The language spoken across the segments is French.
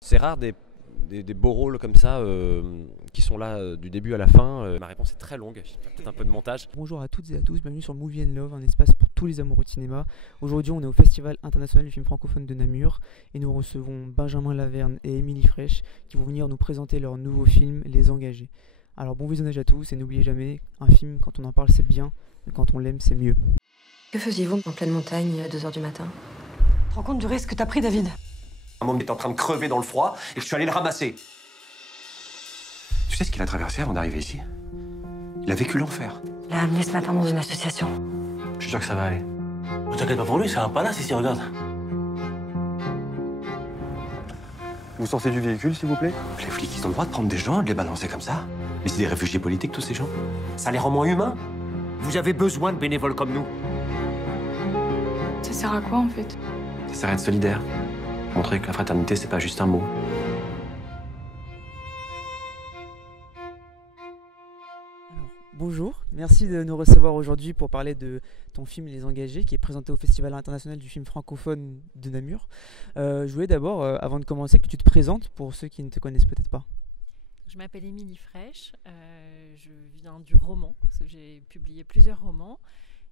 C'est rare des beaux rôles comme ça qui sont là du début à la fin. Ma réponse est très longue, peut-être un peu de montage. Bonjour à toutes et à tous, bienvenue sur Movie and Love, un espace pour tous les amoureux de cinéma. Aujourd'hui, on est au Festival international du film francophone de Namur et nous recevons Benjamin Laverne et Émilie Fraîche qui vont venir nous présenter leur nouveau film Les Engagés. Alors bon visionnage à tous et n'oubliez jamais, un film quand on en parle c'est bien, mais quand on l'aime c'est mieux. Que faisiez-vous en pleine montagne à 2h du matin? Tu te rends compte du risque que t'as pris, David? Un homme est en train de crever dans le froid et je suis allé le ramasser. Tu sais ce qu'il a traversé avant d'arriver ici? Il a vécu l'enfer. Il l'a amené ce matin dans une association. Je suis sûr que ça va aller. Ne t'inquiète pas pour lui, c'est un palace ici, regarde. Vous sortez du véhicule, s'il vous plaît? Les flics, ils ont le droit de prendre des gens et de les balancer comme ça? Mais c'est des réfugiés politiques, tous ces gens. Ça les rend moins humains. Vous avez besoin de bénévoles comme nous. Ça sert à quoi, en fait? Ça sert à être solidaire. Montrer que la fraternité, c'est pas juste un mot. Alors, bonjour, merci de nous recevoir aujourd'hui pour parler de ton film Les Engagés qui est présenté au Festival international du film francophone de Namur. Je voulais d'abord, avant de commencer, que tu te présentes pour ceux qui ne te connaissent peut-être pas. Je m'appelle Émilie Fraîche, je viens du roman, parce que j'ai publié plusieurs romans.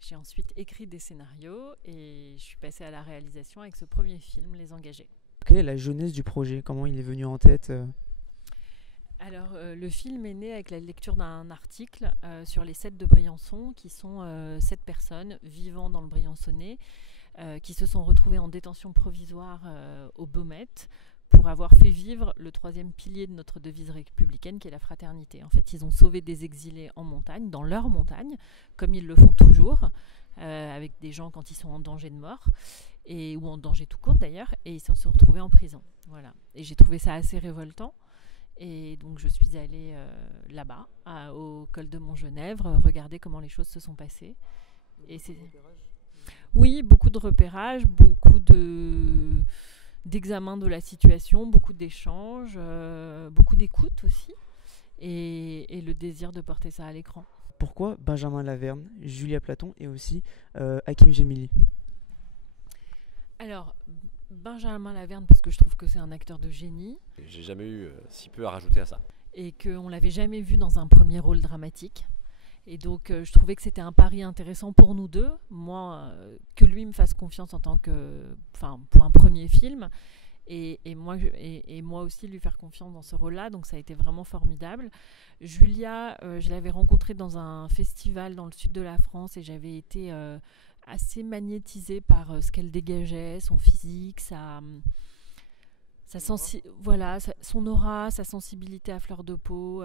J'ai ensuite écrit des scénarios et je suis passée à la réalisation avec ce premier film, Les Engagés. Quelle est la jeunesse du projet? Comment il est venu en tête? Alors, le film est né avec la lecture d'un article sur les 7 de Briançon, qui sont 7 personnes vivant dans le Briançonnais, qui se sont retrouvées en détention provisoire au Baumette, pour avoir fait vivre le 3e pilier de notre devise républicaine, qui est la fraternité. En fait, ils ont sauvé des exilés en montagne, dans leur montagne, comme ils le font toujours, avec des gens quand ils sont en danger de mort, ou en danger tout court d'ailleurs, et ils se sont retrouvés en prison. Voilà. Et j'ai trouvé ça assez révoltant. Et donc je suis allée là-bas, au col de Montgenèvre, regarder comment les choses se sont passées. Et c'est... Oui, beaucoup de repérages, beaucoup d'examen de la situation, beaucoup d'échanges, beaucoup d'écoute aussi, et le désir de porter ça à l'écran. Pourquoi Benjamin Laverne, Julia Platon et aussi Hakim Gemili? Alors, Benjamin Laverne, parce que je trouve que c'est un acteur de génie. J'ai jamais eu si peu à rajouter à ça. Et qu'on ne l'avait jamais vu dans un premier rôle dramatique. Et donc, je trouvais que c'était un pari intéressant pour nous deux. Moi, que lui me fasse confiance en tant que, pour un premier film. Et moi aussi lui faire confiance dans ce rôle-là. Donc, ça a été vraiment formidable. Julia, je l'avais rencontrée dans un festival dans le sud de la France et j'avais été assez magnétisée par ce qu'elle dégageait, son physique, son aura, sa sensibilité à fleur de peau,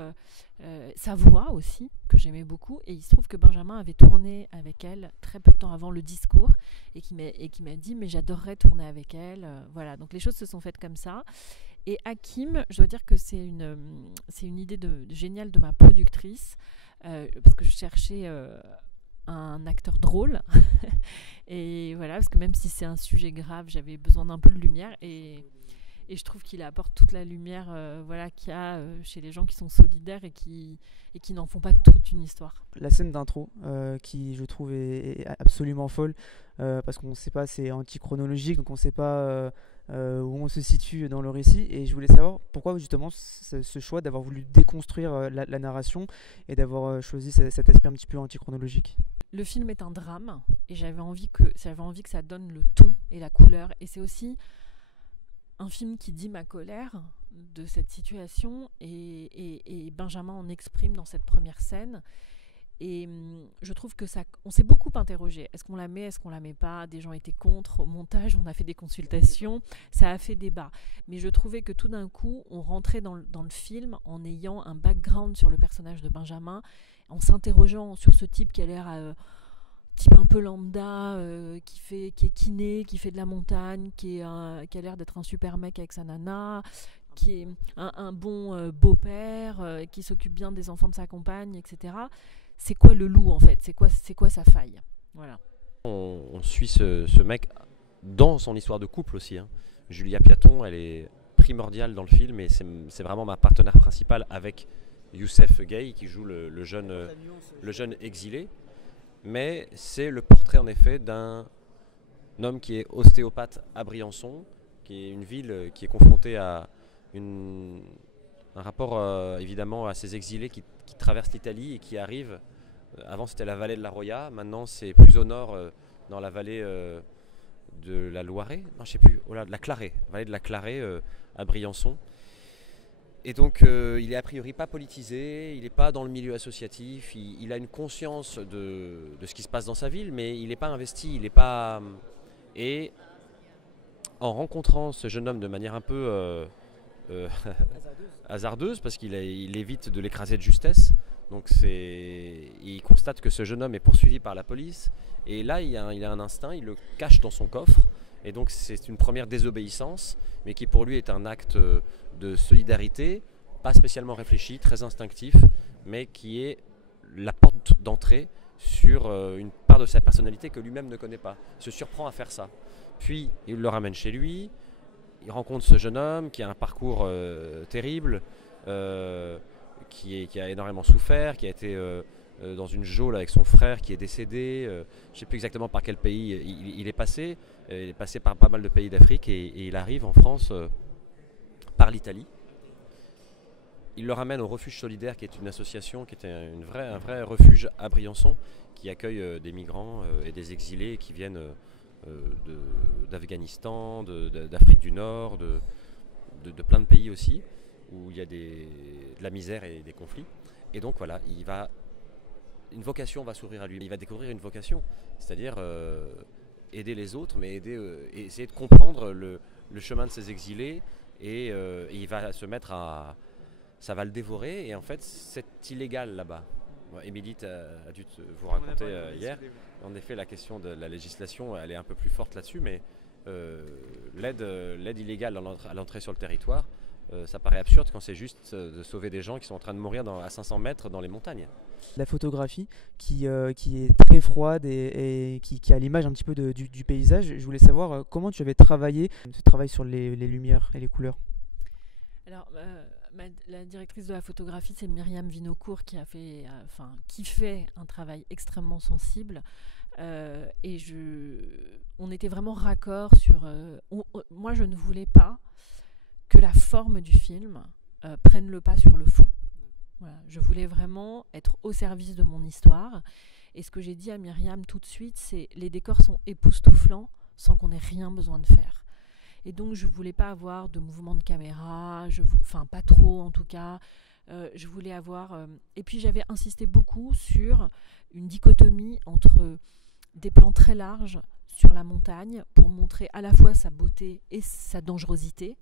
sa voix aussi, que j'aimais beaucoup. Et il se trouve que Benjamin avait tourné avec elle très peu de temps avant le discours et qui m'a dit « mais j'adorerais tourner avec elle ». Voilà, donc les choses se sont faites comme ça. Et Hakim, je dois dire que c'est une idée géniale de ma productrice, parce que je cherchais un acteur drôle. Et voilà, parce que même si c'est un sujet grave, j'avais besoin d'un peu de lumière. Et je trouve qu'il apporte toute la lumière qu'il y a chez les gens qui sont solidaires et qui n'en font pas toute une histoire. La scène d'intro, qui je trouve est absolument folle, parce qu'on ne sait pas, c'est anti-chronologique, donc on ne sait pas où on se situe dans le récit. Et je voulais savoir pourquoi justement ce choix d'avoir voulu déconstruire la narration et d'avoir choisi cet aspect un petit peu anti-chronologique. Le film est un drame et j'avais envie que ça donne le ton et la couleur. Et c'est aussi un film qui dit ma colère de cette situation et Benjamin en exprime dans cette première scène. Et je trouve que on s'est beaucoup interrogé. Est-ce qu'on la met, est-ce qu'on la met pas? Des gens étaient contre. Au montage, on a fait des consultations. Ça a fait débat. Mais je trouvais que tout d'un coup, on rentrait dans le film en ayant un background sur le personnage de Benjamin, en s'interrogeant sur ce type qui a l'air... type un peu lambda, qui est kiné, qui fait de la montagne, qui a l'air d'être un super mec avec sa nana, qui est un bon beau-père, qui s'occupe bien des enfants de sa compagne, etc. C'est quoi le loup en fait? C'est quoi sa faille? Voilà. On suit ce mec dans son histoire de couple aussi. Julia Platon, elle est primordiale dans le film et c'est vraiment ma partenaire principale avec Youssef Gay qui joue le jeune exilé. Mais c'est le portrait en effet d'un homme qui est ostéopathe à Briançon, qui est une ville qui est confrontée à un rapport évidemment à ces exilés qui traversent l'Italie et qui arrivent. Avant c'était la vallée de la Roya, maintenant c'est plus au nord dans la vallée de la Loiret, non je sais plus, de la Clarée, vallée de la Clarée à Briançon. Et donc il est a priori pas politisé, il n'est pas dans le milieu associatif, il a une conscience de ce qui se passe dans sa ville, mais il n'est pas investi, il n'est pas... Et en rencontrant ce jeune homme de manière un peu hasardeuse, parce qu'il évite de l'écraser de justesse, donc il constate que ce jeune homme est poursuivi par la police, et là il a un instinct, il le cache dans son coffre, et donc c'est une première désobéissance, mais qui pour lui est un acte de solidarité, pas spécialement réfléchi, très instinctif, mais qui est la porte d'entrée sur une part de sa personnalité que lui-même ne connaît pas. Il se surprend à faire ça. Puis il le ramène chez lui, il rencontre ce jeune homme qui a un parcours terrible, qui a énormément souffert, qui a été dans une geôle avec son frère qui est décédé. Je ne sais plus exactement par quel pays il est passé. Il est passé par pas mal de pays d'Afrique et il arrive en France par l'Italie. Il le ramène au Refuge Solidaire, qui est une association, qui était un vrai refuge à Briançon, qui accueille des migrants et des exilés qui viennent d'Afghanistan, d'Afrique du Nord, de plein de pays aussi, où il y a de la misère et des conflits. Et donc voilà, une vocation va s'ouvrir à lui. Il va découvrir une vocation, c'est-à-dire aider les autres, mais et essayer de comprendre le chemin de ces exilés, et il va se mettre à... Ça va le dévorer, et en fait c'est illégal là-bas. Émilie a dû vous raconter hier. En effet, la question de la législation, elle est un peu plus forte là-dessus, mais l'aide illégale à l'entrée sur le territoire, ça paraît absurde quand c'est juste de sauver des gens qui sont en train de mourir à 500 mètres dans les montagnes. La photographie qui est très froide et qui a l'image un petit peu du paysage. Je voulais savoir comment tu avais travaillé ce travail sur les lumières et les couleurs. Alors, la directrice de la photographie, c'est Myriam Vinocourt, qui fait un travail extrêmement sensible. Et on était vraiment raccord sur... moi, je ne voulais pas que la forme du film prenne le pas sur le fond. Voilà, je voulais vraiment être au service de mon histoire. Et ce que j'ai dit à Myriam tout de suite, c'est les décors sont époustouflants sans qu'on ait rien besoin de faire. Et donc, je ne voulais pas avoir de mouvement de caméra, pas trop en tout cas. Je voulais avoir... Et puis, j'avais insisté beaucoup sur une dichotomie entre des plans très larges sur la montagne pour montrer à la fois sa beauté et sa dangerosité,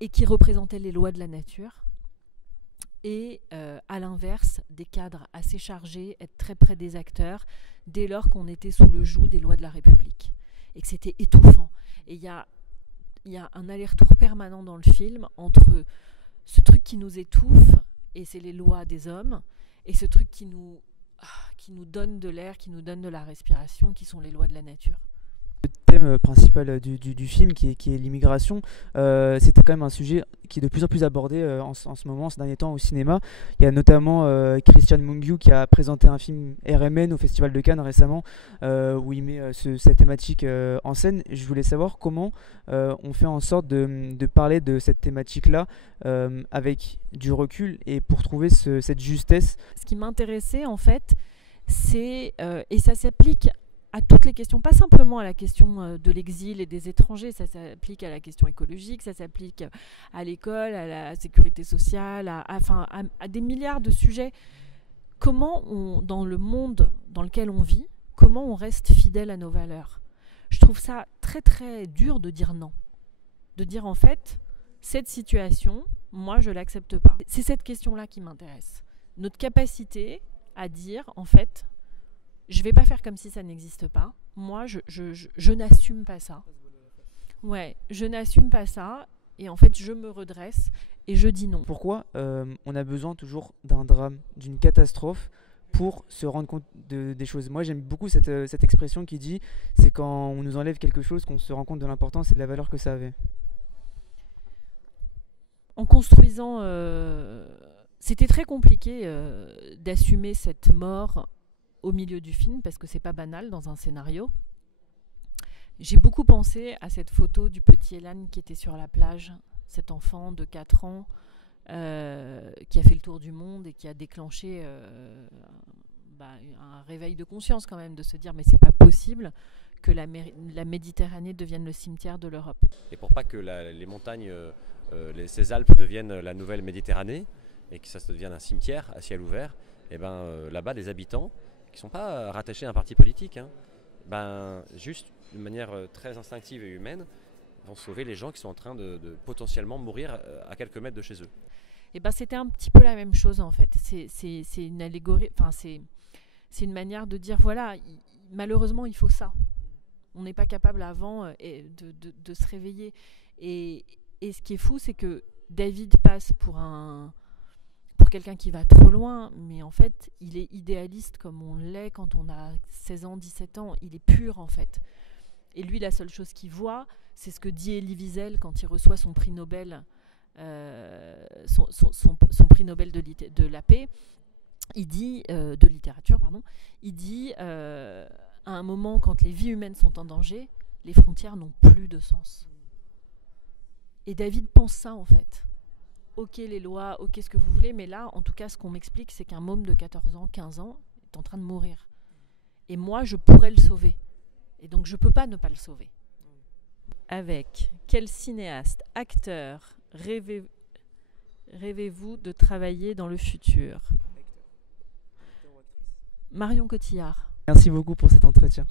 et qui représentaient les lois de la nature. Et à l'inverse, des cadres assez chargés, être très près des acteurs, dès lors qu'on était sous le joug des lois de la République, et que c'était étouffant. Et il y a un aller-retour permanent dans le film entre ce truc qui nous étouffe, et c'est les lois des hommes, et ce truc qui nous donne de l'air, qui nous donne de la respiration, qui sont les lois de la nature. Le thème principal du film, qui est l'immigration, c'était quand même un sujet qui est de plus en plus abordé en ce moment, ces derniers temps, au cinéma. Il y a notamment Christian Mungiu qui a présenté un film RMN au Festival de Cannes récemment, où il met cette thématique en scène. Je voulais savoir comment on fait en sorte de parler de cette thématique-là avec du recul et pour trouver cette justesse. Ce qui m'intéressait en fait, c'est, et ça s'applique à toutes les questions, pas simplement à la question de l'exil et des étrangers, ça s'applique à la question écologique, ça s'applique à l'école, à la sécurité sociale, à des milliards de sujets. Comment dans le monde dans lequel on vit, comment on reste fidèle à nos valeurs? Je trouve ça très très dur de dire non. De dire en fait, cette situation, moi je ne l'accepte pas. C'est cette question-là qui m'intéresse. Notre capacité à dire en fait, je ne vais pas faire comme si ça n'existe pas. Moi, je n'assume pas ça. Ouais, je n'assume pas ça. Et en fait, je me redresse et je dis non. Pourquoi on a besoin toujours d'un drame, d'une catastrophe pour se rendre compte des choses? Moi, j'aime beaucoup cette expression qui dit c'est quand on nous enlève quelque chose qu'on se rend compte de l'importance et de la valeur que ça avait. En construisant... c'était très compliqué d'assumer cette mort au milieu du film, parce que c'est pas banal dans un scénario. J'ai beaucoup pensé à cette photo du petit Elan qui était sur la plage cet enfant de 4 ans qui a fait le tour du monde et qui a déclenché un réveil de conscience quand même, de se dire mais c'est pas possible que la Méditerranée devienne le cimetière de l'Europe. Et pour pas que les montagnes, ces Alpes deviennent la nouvelle Méditerranée et que ça se devienne un cimetière à ciel ouvert, et là-bas les habitants qui ne sont pas rattachés à un parti politique, juste d'une manière très instinctive et humaine, vont sauver les gens qui sont en train de potentiellement mourir à quelques mètres de chez eux. Et c'était un petit peu la même chose en fait. C'est une allégorie, c'est une manière de dire voilà, malheureusement il faut ça. On n'est pas capable avant de se réveiller. Et ce qui est fou, c'est que David passe pour quelqu'un qui va trop loin, mais en fait, il est idéaliste comme on l'est quand on a 16 ans, 17 ans. Il est pur, en fait. Et lui, la seule chose qu'il voit, c'est ce que dit Elie Wiesel quand il reçoit son prix Nobel, son prix Nobel de la paix. Il dit, de littérature, pardon, il dit, à un moment, quand les vies humaines sont en danger, les frontières n'ont plus de sens. Et David pense ça, en fait. Ok les lois, ok ce que vous voulez, mais là, en tout cas, ce qu'on m'explique, c'est qu'un môme de 14 ans, 15 ans, est en train de mourir. Et moi, je pourrais le sauver. Et donc, je ne peux pas ne pas le sauver. Avec quel cinéaste, acteur, rêvez-vous de travailler dans le futur ? Marion Cotillard. Merci beaucoup pour cet entretien.